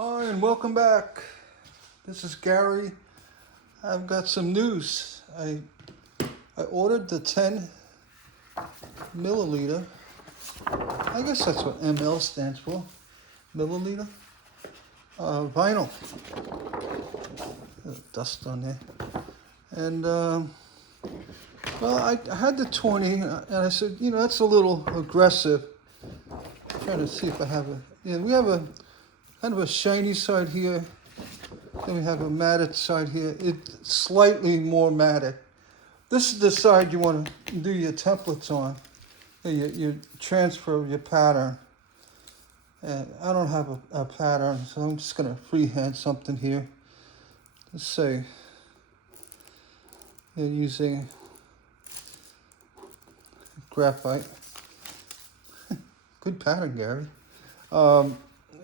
Hi, and welcome back. This is Gary. I've got some news. I ordered the 10 milliliter. I guess that's what ML stands for. Milliliter. Vinyl. Dust on there. And well, I had the 20, and I said, that's a little aggressive. I'm trying to see if I have a. Yeah, we have a kind of a shiny side here. Then we have a matted side here. It's slightly more matted. This is the side you want to do your templates on, your transfer of your pattern. And I don't have a pattern, so I'm just going to freehand something here. Let's say you're using graphite. Good pattern, Gary.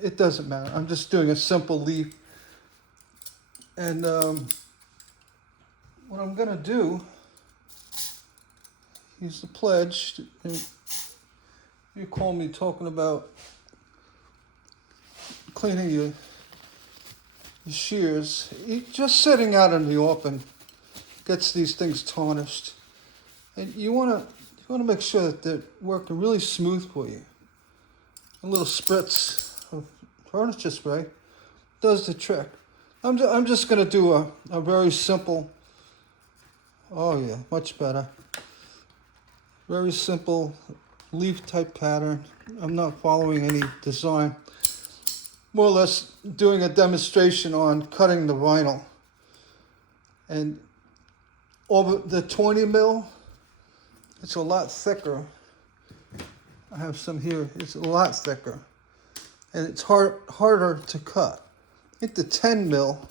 It doesn't matter. I'm just doing a simple leaf. And what I'm going to do, use the pledge. You call me talking about cleaning your shears. Just sitting out in the open gets these things tarnished. And you want to make sure that they're working really smooth for you. A little spritz of furniture spray does the trick. I'm just going to do a very simple, oh yeah, much better. Very simple leaf type pattern. I'm not following any design. More or less doing a demonstration on cutting the vinyl. And over the 20 mil, it's a lot thicker. I have some here. It's a lot thicker. And it's harder to cut. I think the 10 mil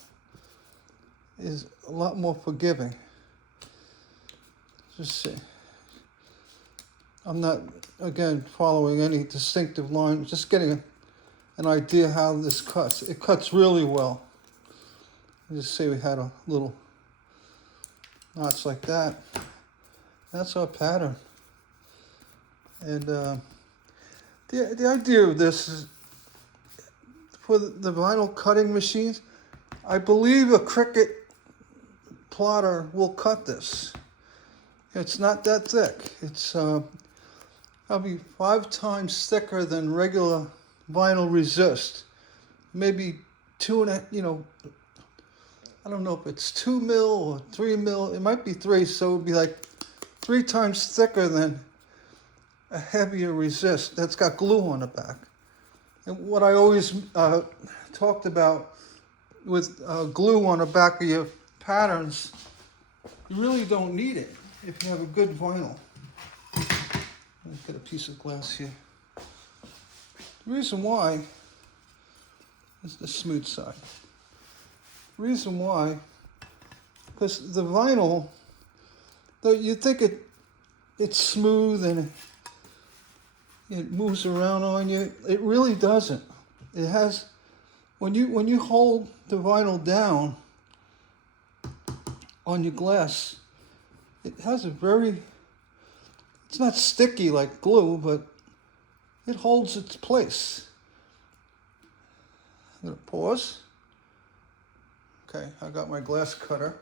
is a lot more forgiving. Just see. I'm not, again, following any distinctive line. Just getting an idea how this cuts. It cuts really well. Just say we had a little notch like that. That's our pattern. And the idea of this is, for the vinyl cutting machines, I believe a Cricut plotter will cut this. It's not that thick. It's probably 5 times thicker than regular vinyl resist. Maybe 2.5, I don't know if it's 2 mil or 3 mil. It might be 3, so it would be like 3 times thicker than a heavier resist that's got glue on the back. And what I always talked about with glue on the back of your patterns, you really don't need it if you have a good vinyl. Let's get a piece of glass here. The reason why is the smooth side. The reason why, because the vinyl, though you think it's smooth and it moves around on you, it really doesn't. It has, when you hold the vinyl down on your glass, it has it's not sticky like glue, but it holds its place. I'm gonna pause. Okay, I got my glass cutters.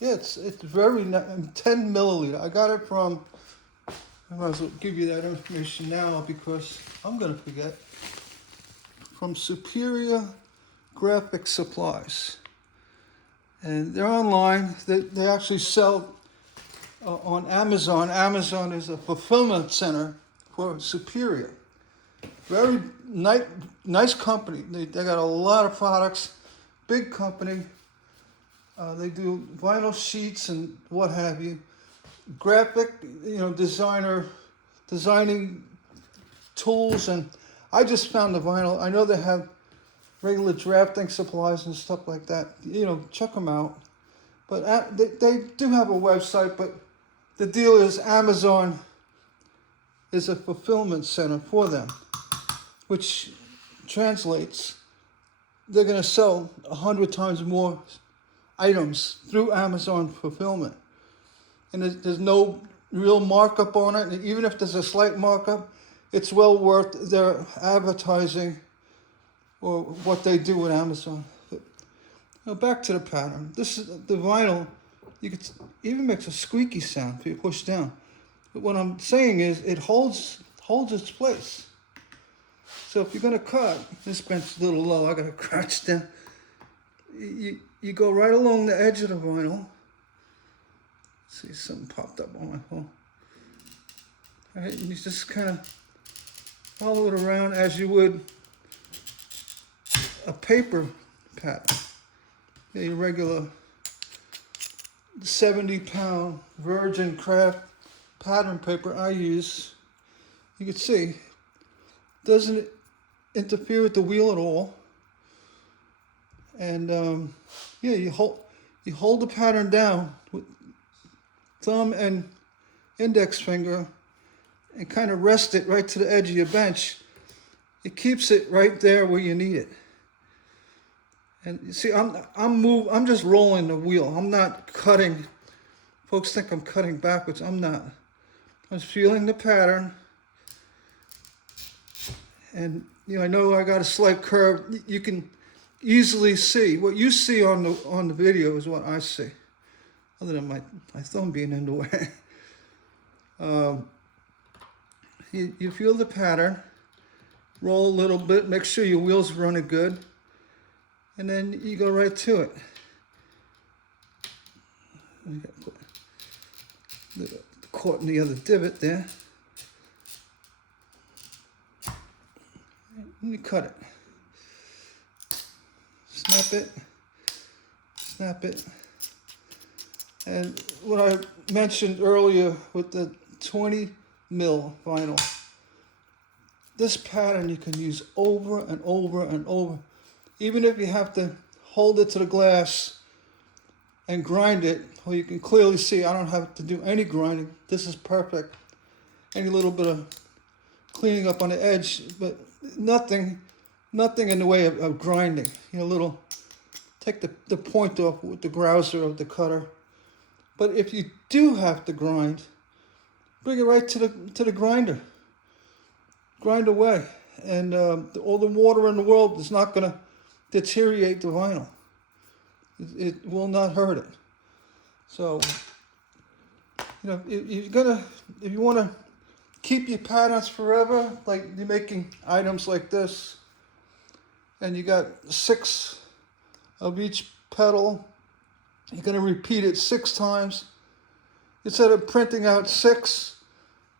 Yeah, it's very 10 milliliter. I got it from, I might as well give you that information now because I'm going to forget. From Superior Graphic Supplies. And they're online. They actually sell on Amazon. Amazon is a fulfillment center for Superior. Very nice company. They got a lot of products. Big company. They do vinyl sheets and what have you. Graphic, designing tools, and I just found the vinyl. I know they have regular drafting supplies and stuff like that. Check them out. But they do have a website, but the deal is Amazon is a fulfillment center for them, which translates, they're going to sell 100 times more items through Amazon fulfillment. And there's no real markup on it. And even if there's a slight markup, it's well worth their advertising or what they do with Amazon. But, now back to the pattern. This is the vinyl. You could even makes a squeaky sound if you push down. But what I'm saying is it holds its place. So if you're gonna cut, this bench is a little low. I gotta crouch down. You go right along the edge of the vinyl. See, something popped up on my phone. All right, and you just kind of follow it around as you would a paper pattern. A regular 70-pound virgin craft pattern paper I use. You can see, doesn't interfere with the wheel at all. And yeah, you hold the pattern down with thumb and index finger and kind of rest it right to the edge of your bench. It keeps it right there where you need it. And you see, I'm just rolling the wheel. I'm not cutting. Folks think I'm cutting backwards. I'm not. I'm just feeling the pattern. And I know I got a slight curve. You can easily see what you see on the video is what I see, other than my thumb being in the way. You feel the pattern, roll a little bit, make sure your wheels are running good, and then you go right to it. Caught in the other divot there. And you cut it. Snap it. And what I mentioned earlier with the 20 mil vinyl, this pattern you can use over and over and over. Even if you have to hold it to the glass and grind it, well, you can clearly see I don't have to do any grinding. This is perfect. Any little bit of cleaning up on the edge, but nothing in the way of grinding. Take the point off with the grouser of the cutter. But if you do have to grind, bring it right to the grinder. Grind away, and all the water in the world is not going to deteriorate the vinyl. It will not hurt it. So, if you want to keep your patterns forever, like you're making items like this, and you got 6 of each petal, you're going to repeat it 6 times. Instead of printing out 6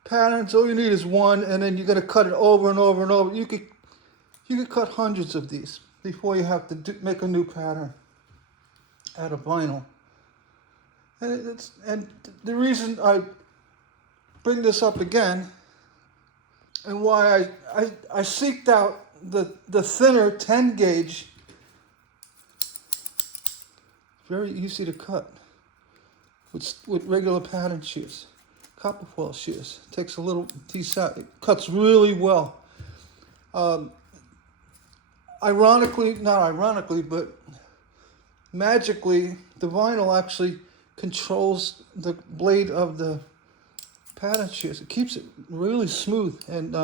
patterns, all you need is 1, and then you're going to cut it over and over and over. You could cut hundreds of these before you have to make a new pattern out of vinyl. And the reason I bring this up again, and why I seeked out the thinner 10 gauge, very easy to cut with regular pattern shears, copper foil shears. Takes a little piece out. It cuts really well. Not ironically, but magically, the vinyl actually controls the blade of the pattern shears. It keeps it really smooth. And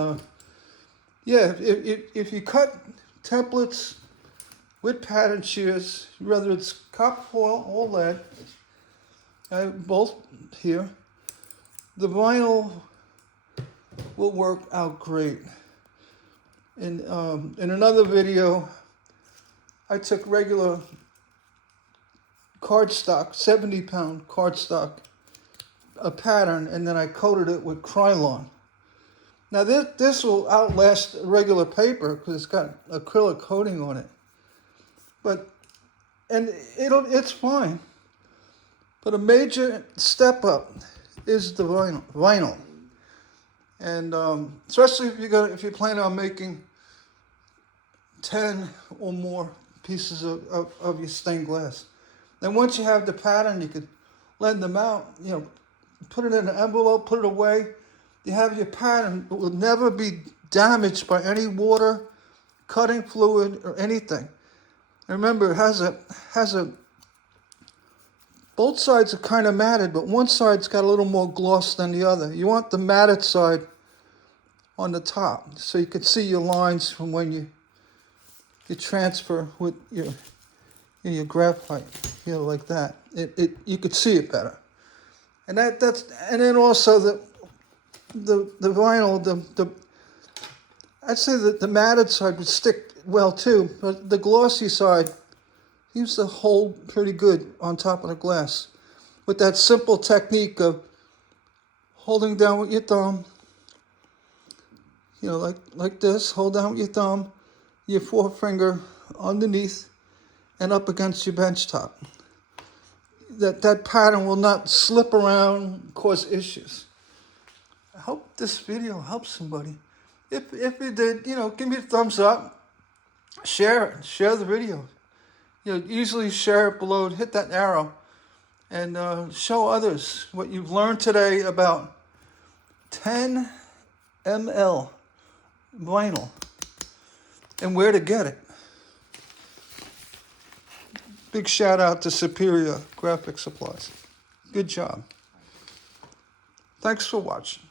yeah, if you cut templates with pattern shears, whether it's copper foil or lead, both here, the vinyl will work out great. In another video, I took regular cardstock, 70-pound cardstock, a pattern, and then I coated it with Krylon. Now this will outlast regular paper because it's got acrylic coating on it. And it's fine. But a major step up is the vinyl. And especially if you plan on making 10 or more pieces of your stained glass. Then once you have the pattern, you could lend them out, put it in an envelope, put it away. You have your pattern. It will never be damaged by any water, cutting fluid, or anything. And remember, it has a both sides are kind of matted, but one side's got a little more gloss than the other. You want the matted side on the top, so you could see your lines from when you transfer with your graphite, like that. You could see it better. And and then also the vinyl, I'd say that the matted side would stick well too, but the glossy side seems to hold pretty good on top of the glass. With that simple technique of holding down with your thumb, like this, hold down with your thumb, your forefinger underneath and up against your bench top. That pattern will not slip around, cause issues. I hope this video helps somebody. If it did, give me a thumbs up. Share it. Share the video. Easily share it below. Hit that arrow. And show others what you've learned today about 10 ml vinyl and where to get it. Big shout out to Superior Graphic Supplies. Good job. Thanks for watching.